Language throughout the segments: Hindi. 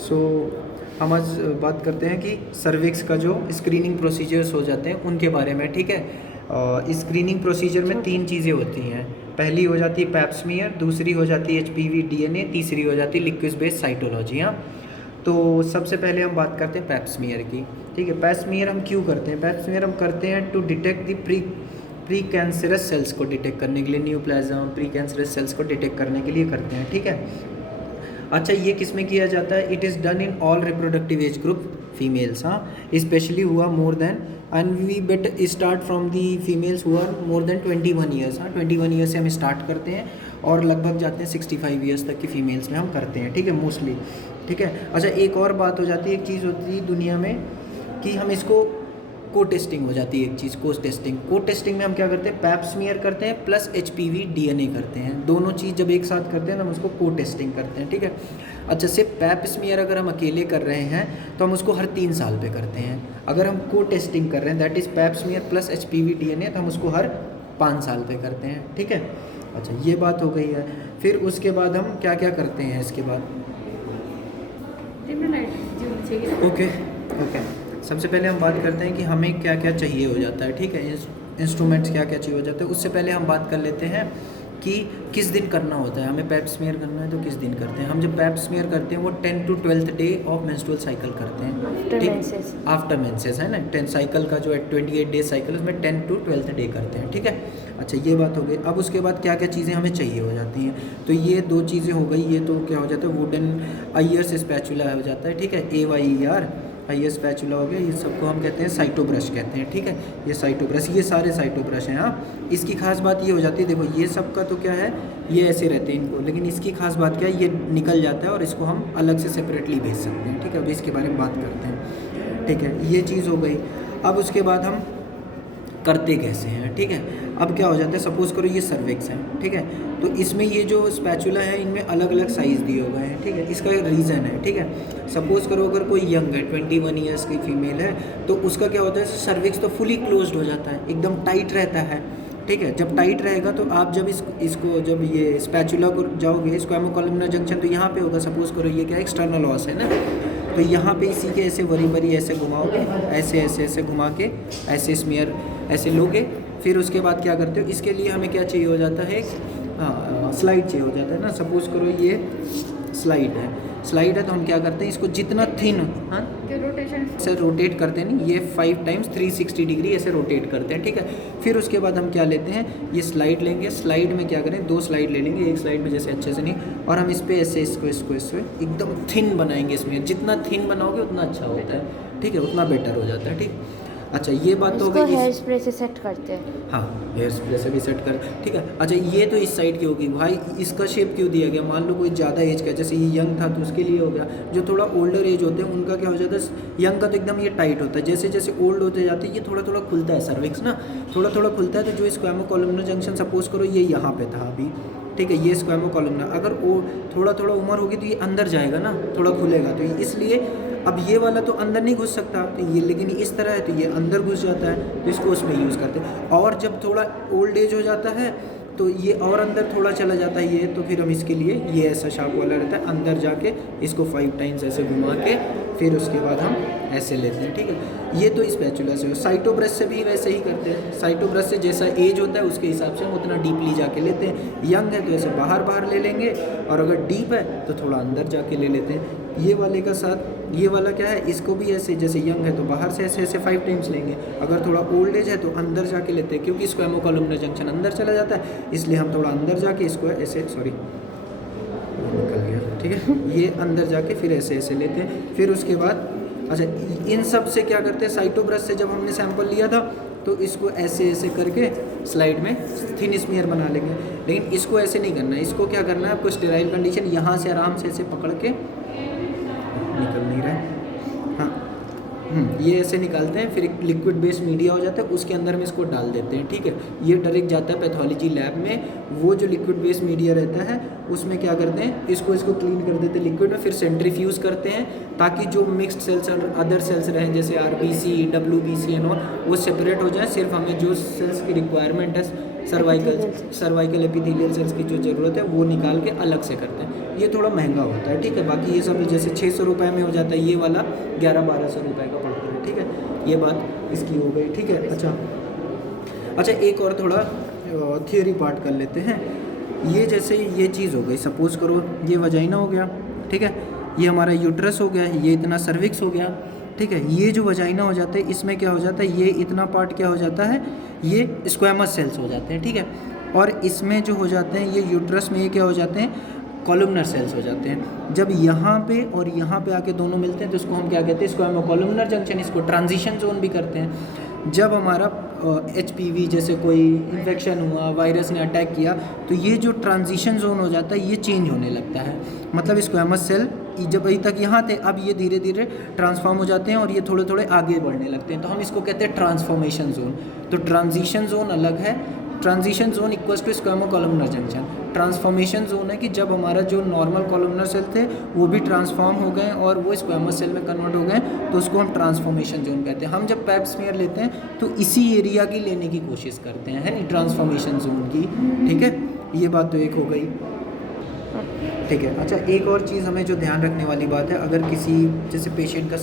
सो हम आज बात करते हैं कि सर्विक्स का जो स्क्रीनिंग प्रोसीजर्स हो जाते हैं उनके बारे में, ठीक है। स्क्रीनिंग प्रोसीजर में 3 चीज़ें होती हैं। पहली हो जाती है पैप स्मीयर, दूसरी हो जाती है एचपीवी डीएनए, तीसरी हो जाती है लिक्विड बेस्ड साइटोलॉजी। हाँ, तो सबसे पहले हम बात करते हैं पैप स्मीयर की, ठीक है। पैप स्मीयर हम क्यों करते हैं? पैप स्मीयर हम करते हैं to detect the pre cancerous cells को डिटेक्ट करने के लिए, न्यूप्लाज्म प्री कैंसरस सेल्स को डिटेक्ट करने के लिए करते हैं, ठीक है। अच्छा, ये किस में किया जाता है? It is done in all reproductive age group females. हाँ, स्पेशली हुआ more than, and we bet start from the females हुआ मोर देन 21 ईयर्स। हाँ, 21 ईयर्स से हम स्टार्ट करते हैं और लगभग जाते हैं 65 ईयर्स तक की फीमेल्स में हम करते हैं, ठीक है, मोस्टली, ठीक है। अच्छा, एक और बात हो जाती है, एक चीज़ होती है दुनिया में कि हम इसको को टेस्टिंग हो जाती है, एक चीज़ को टेस्टिंग में हम क्या करते हैं? पैप स्मीयर करते हैं प्लस एचपीवी डीएनए करते हैं। दोनों चीज़ जब एक साथ करते हैं तो हम उसको को टेस्टिंग करते हैं, ठीक है। अच्छा, सिर्फ पैप स्मीयर अगर हम अकेले कर रहे हैं तो हम उसको हर 3 साल पे करते हैं। अगर हम को टेस्टिंग कर रहे हैं, that is pap smear plus HPV DNA, तो हम उसको हर 5 साल पे करते हैं, ठीक है। अच्छा, ये बात हो गई है। फिर उसके बाद हम क्या क्या करते हैं इसके बाद? ओके ओके, सबसे पहले हम बात करते हैं कि हमें क्या क्या चाहिए हो जाता है, ठीक है। इंस्ट्रूमेंट्स क्या क्या चाहिए हो जाता है। उससे पहले हम बात कर लेते हैं कि किस दिन करना होता है। हमें पैप स्मीयर करना है तो किस दिन करते हैं? हम जब पैप स्मीयर करते हैं वो 10 to 12th day of menstrual cycle करते हैं, ठीक, आफ्टर मेंसेस, है ना। 10 साइकिल का जो है 28 डे साइकिल, उसमें 10 to 12th डे करते हैं, ठीक है। अच्छा, ये बात हो गई। अब उसके बाद क्या क्या चीज़ें हमें चाहिए हो जाती हैं? तो ये 2 चीज़ें हो गई। ये तो क्या हो जाता है? वुडन आईयर स्पैचुला हो जाता है, ठीक है, AYER आईयर स्पैचुला हो गया। ये सबको हम कहते हैं साइटो ब्रश कहते हैं, ठीक है। ये साइटो ब्रश, ये सारे साइटो ब्रश हैं। हाँ, इसकी खास बात ये हो जाती है, देखो ये सब का तो क्या है, ये ऐसे रहते हैं इनको, लेकिन इसकी खास बात क्या है, ये निकल जाता है और इसको हम अलग से सेपरेटली भेज सकते हैं, ठीक है। अभी इसके बारे में बात करते हैं, ठीक है। ये चीज़ हो गई। अब उसके बाद हम करते कैसे हैं, ठीक है। अब क्या हो जाता है, सपोज़ करो ये सर्विक्स है, ठीक है। तो इसमें ये जो स्पैचुला है इनमें अलग अलग साइज़ दिए हुए हैं, ठीक है। इसका एक रीज़न है, ठीक है। सपोज़ करो अगर कोई यंग है, 21 ईयर्स की फीमेल है, तो उसका क्या होता है, सर्विक्स तो फुली क्लोज्ड हो जाता है, एकदम टाइट रहता है, ठीक है। जब टाइट रहेगा तो आप जब इसको जब ये स्पैचुला को जाओगे, स्क्वैमोकोलुमनर जंक्शन तो यहाँ पे होगा। सपोज़ करो ये क्या एक्सटर्नल ऑस है ना, तो यहाँ पे इसी के ऐसे वरी वरी ऐसे घुमाओगे, ऐसे ऐसे ऐसे घुमा के ऐसे स्मीयर ऐसे लोगे। फिर उसके बाद क्या करते हो, इसके लिए हमें क्या चाहिए हो जाता है? हाँ, स्लाइड चाहिए हो जाता है ना। सपोज़ करो ये स्लाइड है तो हम क्या करते हैं, इसको जितना थिन, हाँ, रोटेशन से रोटेट करते हैं, नहीं, ये 5 टाइम्स 360 डिग्री ऐसे रोटेट करते हैं, ठीक है। फिर उसके बाद हम क्या लेते हैं, ये स्लाइड लेंगे। स्लाइड में क्या करें, 2 स्लाइड ले लेंगे, एक स्लाइड में जैसे अच्छे से नहीं, और हम इस पर ऐसे इसको एकदम थिन बनाएंगे। इसमें जितना थिन बनाओगे उतना अच्छा होता है, ठीक है, उतना बेटर हो जाता है, ठीक। अच्छा, ये बात तो हो गई। हेयर स्प्रे से सेट करते हैं। हाँ, हेयर स्प्रे से भी सेट कर, ठीक है। अच्छा, ये तो इस साइड की होगी। भाई इसका शेप क्यों दिया गया? मान लो कोई ज़्यादा एज का, जैसे ये यंग था तो उसके लिए हो गया। जो थोड़ा ओल्डर एज होते हैं उनका क्या हो जाता है, यंग का तो एकदम ये टाइट होता है, जैसे जैसे ओल्ड होते जाते हैं ये थोड़ा थोड़ा खुलता है, सर्विक्स ना थोड़ा थोड़ा खुलता है। तो जो स्क्वैमोकोलुमनर जंक्शन सपोज करो ये यहाँ पे था अभी, ठीक है, ये स्क्वैमोकोलुमनर, अगर वो थोड़ा थोड़ा उम्र होगी तो ये अंदर जाएगा ना, थोड़ा खुलेगा, तो इसलिए अब ये वाला तो अंदर नहीं घुस सकता, तो ये लेकिन इस तरह है तो ये अंदर घुस जाता है, तो इसको उसमें यूज़ करते हैं। और जब थोड़ा ओल्ड एज हो जाता है तो ये और अंदर थोड़ा चला जाता है ये, तो फिर हम इसके लिए ये ऐसा शार्प वाला रहता है, अंदर जाके इसको 5 टाइम्स ऐसे घुमा के फिर उसके बाद हम ऐसे लेते हैं, ठीक है। ये तो स्पैचुला से। साइटो ब्रश से भी वैसे ही करते हैं। साइटो ब्रश से जैसा एज होता है उसके हिसाब से हम उतना डीपली जाके लेते हैं। यंग है तो ऐसे बाहर बाहर ले लेंगे, और अगर डीप है तो थोड़ा अंदर जाके ले लेते हैं। ये वाले का साथ ये वाला क्या है, इसको भी ऐसे, जैसे यंग है तो बाहर से ऐसे ऐसे 5 टाइम्स लेंगे, अगर थोड़ा ओल्ड एज है तो अंदर जाके लेते हैं, क्योंकि स्क्वैमोकोलुमनर जंक्शन अंदर चला जाता है, इसलिए हम थोड़ा अंदर जाके इसको ऐसे, सॉरी निकल गया, ठीक है, ये अंदर जाके फिर ऐसे ऐसे लेते हैं। फिर उसके बाद अच्छा, इन सब से क्या करते हैं, साइटो ब्रश से जब हमने सैंपल लिया था तो इसको ऐसे ऐसे करके स्लाइड में थिन स्मीयर बना लेंगे। लेकिन इसको ऐसे नहीं करना है, इसको क्या करना है, आपको स्टेराइल कंडीशन यहाँ से आराम से ऐसे पकड़ के, निकल नहीं रहा है, हाँ, ये ऐसे निकालते हैं। फिर एक लिक्विड बेस्ड मीडिया हो जाता है, उसके अंदर में इसको डाल देते हैं, ठीक है। ये डायरेक्ट जाता है पैथोलॉजी लैब में। वो जो लिक्विड बेस्ड मीडिया रहता है उसमें क्या करते हैं, इसको क्लीन कर देते हैं लिक्विड में, फिर सेंट्रीफ्यूज करते हैं ताकि जो मिक्स्ड सेल्स और अदर सेल्स रहें, जैसे RBC, WBC एंड ऑल, वो सेपरेट हो जाए। सिर्फ हमें जो सेल्स की रिक्वायरमेंट है, सर्वाइकल एपिथेलियल सेल्स की जो ज़रूरत है वो निकाल के अलग से करते हैं। ये थोड़ा महंगा होता है, ठीक है। बाकी ये सब जैसे 600 रुपये में हो जाता है, ये वाला 1100-1200 रुपये का पड़ता है, ठीक है। ये बात इसकी हो गई, ठीक है। अच्छा एक और थोड़ा थियोरी पार्ट कर लेते हैं। ये जैसे ये चीज़ हो गई, सपोज़ करो ये वजाइना हो गया, ठीक है, ये हमारा यूट्रस हो गया, ये इतना सर्विक्स हो गया, ठीक है। ये जो वजाइना हो जाता है इसमें क्या हो जाता है, ये इतना पार्ट क्या हो जाता है, ये स्क्वैमस सेल्स हो जाते हैं, ठीक है। और इसमें जो हो जाते हैं ये यूट्रस में ये क्या हो जाते हैं, कॉलमनर सेल्स हो जाते हैं। जब यहाँ पे और यहाँ पे आके दोनों मिलते हैं तो इसको हम क्या कहते हैं, स्क्वैमो कॉलमनर जंक्शन, इसको ट्रांजिशन जोन भी करते हैं। जब हमारा HPV जैसे कोई इन्फेक्शन हुआ, वायरस ने अटैक किया, तो ये जो ट्रांजिशन जोन हो जाता है ये चेंज होने लगता है। मतलब स्क्वैमस सेल जब अभी तक यहाँ थे, अब ये धीरे धीरे ट्रांसफॉर्म हो जाते हैं और ये थोड़े थोड़े आगे बढ़ने लगते हैं, तो हम इसको कहते हैं ट्रांसफॉर्मेशन जोन। तो ट्रांजिशन जोन अलग है, transition zone equals to squamo columnar junction. Transformation zone है कि जब हमारा जो नॉर्मल कॉलमनर सेल थे वो भी ट्रांसफॉर्म हो गए और वो स्क्वैमस सेल में कन्वर्ट हो गए, तो उसको हम ट्रांसफॉर्मेशन जोन कहते हैं। हम जब पैप स्मीयर लेते हैं तो इसी एरिया की लेने की कोशिश करते हैं, है नहीं, ट्रांसफॉर्मेशन जोन की, ठीक है। ये बात तो एक हो गई, ठीक है। अच्छा एक और चीज़ हमें जो ध्यान रखने वाली बात है, अगर किसी जैसे पेशेंट का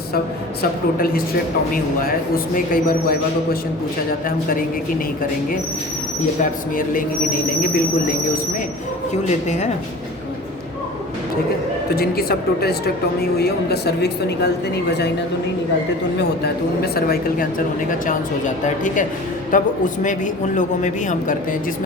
सब टोटल हिस्ट्रेक्टोमी हुआ है, उसमें कई बार वाइवा का क्वेश्चन पूछा जाता है, हम करेंगे कि नहीं करेंगे, ये पैप स्मीयर लेंगे कि नहीं लेंगे। बिल्कुल लेंगे, उसमें क्यों लेते हैं, ठीक है। तो जिनकी सब टोटल हिस्ट्रेक्टोमी हुई है उनका सर्विक्स तो निकालते नहीं, वजाइना तो नहीं निकालते, तो उनमें होता है, तो उनमें सर्वाइकल कैंसर होने का चांस हो जाता है, ठीक है। तब उसमें भी उन लोगों में भी हम करते हैं जिसमें